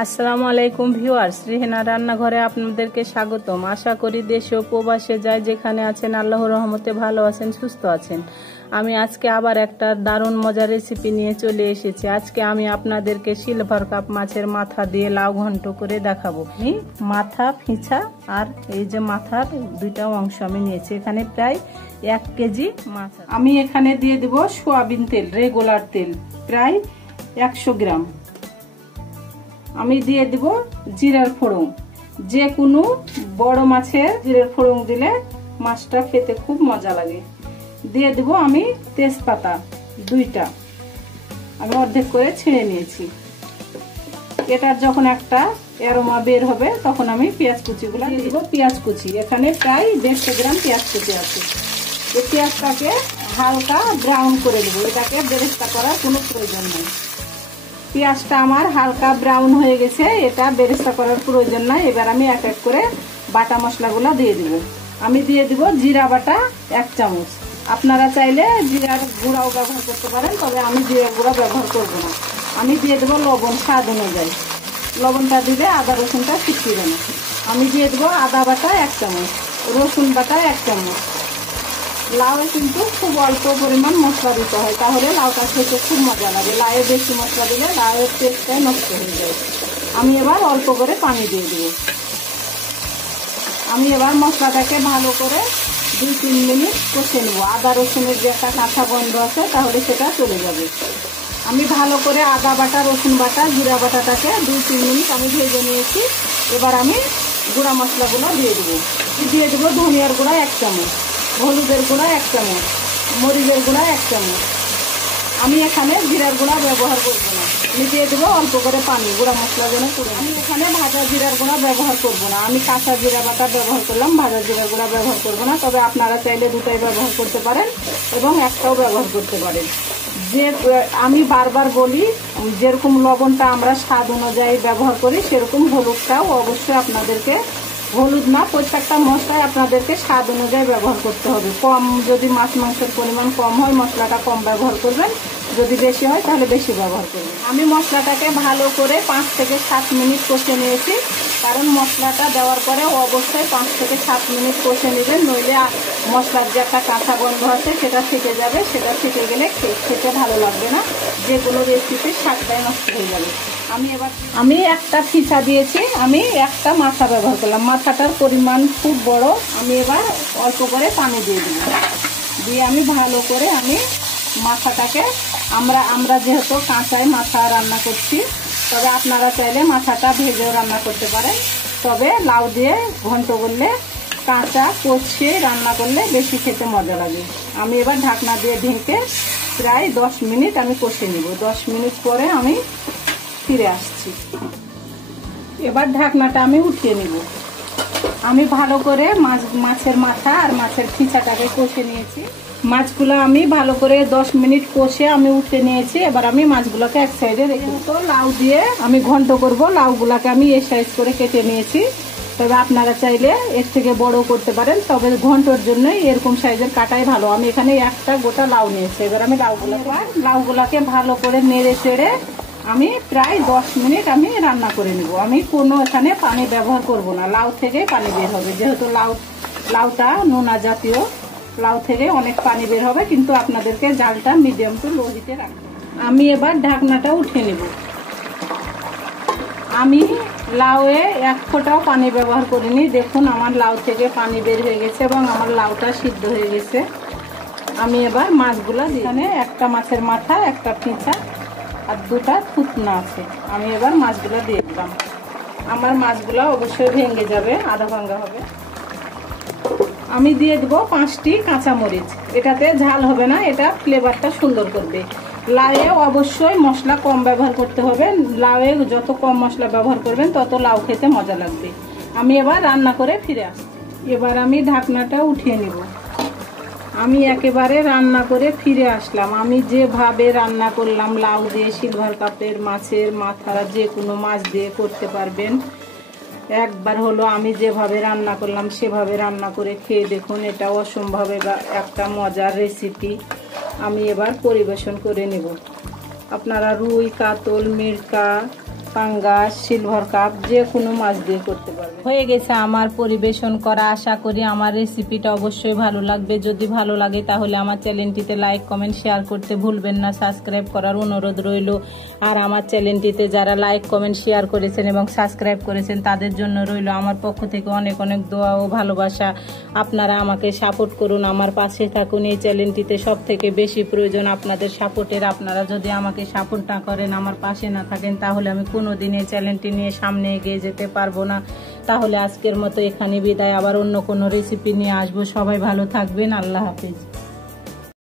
আসসালামু আলাইকুম ভিউয়ার্স, রিহেনা রান্নাঘরে আপনাদেরকে স্বাগতম। আশা করি দেশে ও প্রবাসে যাই যেখানে আছেন আল্লাহর রহমতে ভালো আছেন, সুস্থ আছেন। আমি আজকে আবার একটা দারুণ মজার রেসিপি নিয়ে চলে এসেছি। আজকে আমি আপনাদেরকে সিলভার কাপ মাছের মাথা দিয়ে লাউ ঘন্ট করে দেখাবো। আমি মাথা, ফিঁচা আর এই যে মাথার দুইটা অংশ আমি নিয়েছি। এখানে প্রায় 1 কেজি মাছ। আমি এখানে দিয়ে দেব সয়াবিন তেল, রেগুলার তেল প্রায় 100 গ্রাম। আমি দিয়ে দিব জিরার ফোড়ন। যে কোনো বড় মাছের জিরার ফোড়ন দিলে মাছটা খেতে খুব মজা লাগে। দিয়ে দিব আমি তেজপাতা 2টা, আমি অর্ধেক করে ছিঁড়ে নিয়েছি। এটার যখন একটা অ্যারোমা বের হবে তখন আমি পেঁয়াজ কুচিগুলো দিয়ে দিব। পেঁয়াজ কুচি এখানে প্রায় 150 গ্রাম পেঁয়াজ কুচি আছে। এই পেঁয়াজটাকে হালকা ব্রাউন করে দেবো, এটাকে বেরেস্তা করার কোনো প্রয়োজন নেই। পেঁয়াজটা আমার হালকা ব্রাউন হয়ে গেছে, এটা বেরেস্তা করার প্রয়োজন নাই। এবার আমি এক এক করে বাটা মশলাগুলো দিয়ে দিব। আমি দিয়ে দিব জিরা বাটা 1 চামচ। আপনারা চাইলে জিরার গুঁড়াও ব্যবহার করতে পারেন, তবে আমি জিরার গুঁড়া ব্যবহার করব না। আমি দিয়ে দেবো লবণ স্বাদ অনুযায়ী। লবণটা দিলে আদা রসুনটা ছিটকিবে না। আমি দিয়ে দেবো আদা বাটা 1 চামচ, রসুন বাটা 1 চামচ। লাউয়ে কিন্তু খুব অল্প পরিমাণ মশলা দিতে হয়, তাহলে লাউটা খেতে খুব মজা লাগে। লাউয়ে বেশি মশলা দিলে লাউয়ের টেস্টটাই নষ্ট হয়ে যায়। আমি এবার অল্প করে পানি দিয়ে দেবো। আমি এবার মশলাটাকে ভালো করে 2-3 মিনিট কষে নেব। আদা রসুনের যে একটা কাঁচা গন্ধ আছে তাহলে সেটা চলে যাবে। আমি ভালো করে আদা বাটা, রসুন বাটা, জিরা বাটাটাকে 2-3 মিনিট আমি ভেজে নিয়েছি। এবার আমি গুঁড়া মশলাগুলো দিয়ে দেবো। দিয়ে দেবো ধনিয়ার গুঁড়া 1 চামচ, হলুদের গুঁড়া 1 চামচ, মরিচের গুঁড়া 1 চামচ। আমি এখানে জিরার গুঁড়া ব্যবহার করবো না। আমি দিয়ে দেবো অল্প করে পানি, গুঁড়া মশলা যেন করে। আমি এখানে ভাজা জিরার গুঁড়া ব্যবহার করবো না। আমি কাঁচা জিরা বাটা ব্যবহার করলাম, ভাজা জিরার গুঁড়া ব্যবহার করবো না। তবে আপনারা চাইলে দুটাই ব্যবহার করতে পারেন এবং একটাও ব্যবহার করতে পারেন। যে আমি বারবার বলি, যেরকম লবণটা আমরা স্বাদ অনুযায়ী ব্যবহার করি সেরকম হলুদটাও অবশ্যই আপনাদেরকে, হলুদ না, প্রত্যেকটা মশলায় আপনাদেরকে স্বাদ অনুযায়ী ব্যবহার করতে হবে। কম যদি মাছ মাংসের পরিমাণ কম হয় মশলাটা কম ব্যবহার করবেন, যদি বেশি হয় তাহলে বেশি ব্যবহার করবেন। আমি মশলাটাকে ভালো করে 5 থেকে 7 মিনিট কষে নিয়েছি, কারণ মশলাটা দেওয়ার পরে অবশ্যই 5 থেকে 7 মিনিট কষে নেবেন, নইলে মশলার যে একটা কাঁচা গন্ধ আছে সেটা থেকে যাবে। সেটা থেকে গেলে খেতে ভালো লাগবে না, যে কোনো রেসিপির স্বাদটাই নষ্ট হয়ে যাবে। আমি একটা ফিঁচা দিয়েছি, আমি একটা মাথা ব্যবহার করলাম। মাথাটার পরিমাণ খুব বড়। আমি এবার অল্প করে পানি দিয়ে দিই, দিয়ে আমি ভালো করে আমি মাথাটাকে, আমরা যেহেতু কাঁচায় মাথা রান্না করছি, তবে আপনারা চাইলে মাথাটা ভেজেও রান্না করতে পারেন। তবে লাউ দিয়ে ঘন্ট করলে, কাঁচা কষিয়ে রান্না করলে বেশি খেতে মজা লাগে। আমি এবার ঢাকনা দিয়ে ঢেকে প্রায় 10 মিনিট আমি কষে নিব। 10 মিনিট পরে আমি ফিরে আসছি। এবার ঢাকনাটা আমি উঠিয়ে নিব। আমি ভালো করে মাছের মাথা আর মাছের ফিঁচাটাকে কষে নিয়েছি। মাছগুলো আমি ভালো করে 10 মিনিট কষে আমি উঠে নিয়েছি। এবার আমি মাছগুলোকে এক সাইডে রেখে, তো লাউ দিয়ে আমি ঘন্ট করব। লাউগুলাকে আমি এই সাইজ করে কেটে নিয়েছি, তবে আপনারা চাইলে এর থেকে বড় করতে পারেন, তবে ঘন্টর জন্য এরকম সাইজের কাটাই ভালো। আমি এখানে একটা গোটা লাউ নিয়েছি। এবার আমি লাউগুলাকে ভালো করে নেড়ে চেড়ে আমি প্রায় 10 মিনিট আমি রান্না করে নেব। আমি কোনো এখানে পানি ব্যবহার করব না, লাউ থেকে পানি বের হবে। যেহেতু লাউটা নোনা জাতীয়, লাউ থেকে অনেক পানি বের হবে, কিন্তু আপনাদেরকে জালটা মিডিয়াম টু লো হিটে রাখতে। আমি এবার ঢাকনাটা উঠিয়ে নেব। আমি লাউয়ে 1 ফোঁটাও পানি ব্যবহার করিনি। দেখুন আমার লাউ থেকে পানি বের হয়ে গেছে এবং আমার লাউটা সিদ্ধ হয়ে গেছে। আমি এবার মাছগুলো, এখানে একটা মাছের মাথা, একটা ফিঁচা আর 2টা থুতনা আছে। আমি এবার মাছগুলো দিয়ে দিলাম। আমার মাছগুলো অবশ্যই ভেঙে যাবে, আধা ভাঙা হবে। আমি দিয়ে দেবো 5টি কাঁচামরিচ। এটাতে ঝাল হবে না, এটা ফ্লেভারটা সুন্দর করবে। লাউয়ে অবশ্যই মশলা কম ব্যবহার করতে হবে। লাউয়ে যত কম মশলা ব্যবহার করবেন তত লাউ খেতে মজা লাগবে। আমি এবার রান্না করে ফিরে আসছি। এবার আমি ঢাকনাটা উঠিয়ে নিব। আমি একেবারে রান্না করে ফিরে আসলাম। আমি যেভাবে রান্না করলাম লাউ দিয়ে, সিলভার কাপের মাছের মাথা, যে কোনো মাছ দিয়ে করতে পারবেন। একবার হলো আমি যেভাবে রান্না করলাম সেভাবে রান্না করে খেয়ে দেখুন। এটা অসম্ভব একটা মজার রেসিপি। আমি এবার পরিবেশন করে নেব। আপনারা রুই, কাতল, মিরকা, পাঙ্গাস, সিলভার কাপ, যে কোনো মাছ দিয়ে করতে পারবে। হয়ে গেছে আমার পরিবেশন করা। আশা করি আমার রেসিপিটা অবশ্যই ভালো লাগবে। যদি ভালো লাগে তাহলে আমার চ্যানেলটিতে লাইক, কমেন্ট, শেয়ার করতে ভুলবেন না। সাবস্ক্রাইব করার অনুরোধ রইল। আর আমার চ্যানেলটিতে যারা লাইক, কমেন্ট, শেয়ার করেছেন এবং সাবস্ক্রাইব করেছেন তাদের জন্য রইল আমার পক্ষ থেকে অনেক অনেক দোয়া ও ভালোবাসা। আপনারা আমাকে সাপোর্ট করুন, আমার পাশে থাকুন। এই চ্যানেলটিতে সব থেকে বেশি প্রয়োজন আপনাদের সাপোর্টের। আপনারা যদি আমাকে সাপোর্ট না করেন, আমার পাশে না থাকেন, তাহলে আমি কোনোদিন এই চ্যানেলটি নিয়ে সামনে এগিয়ে যেতে পারবো না। তাহলে আজকের মতো এখানে বিদায়। আবার অন্য কোনো রেসিপি নিয়ে আসবো। সবাই ভালো থাকবেন। আল্লাহ হাফেজ।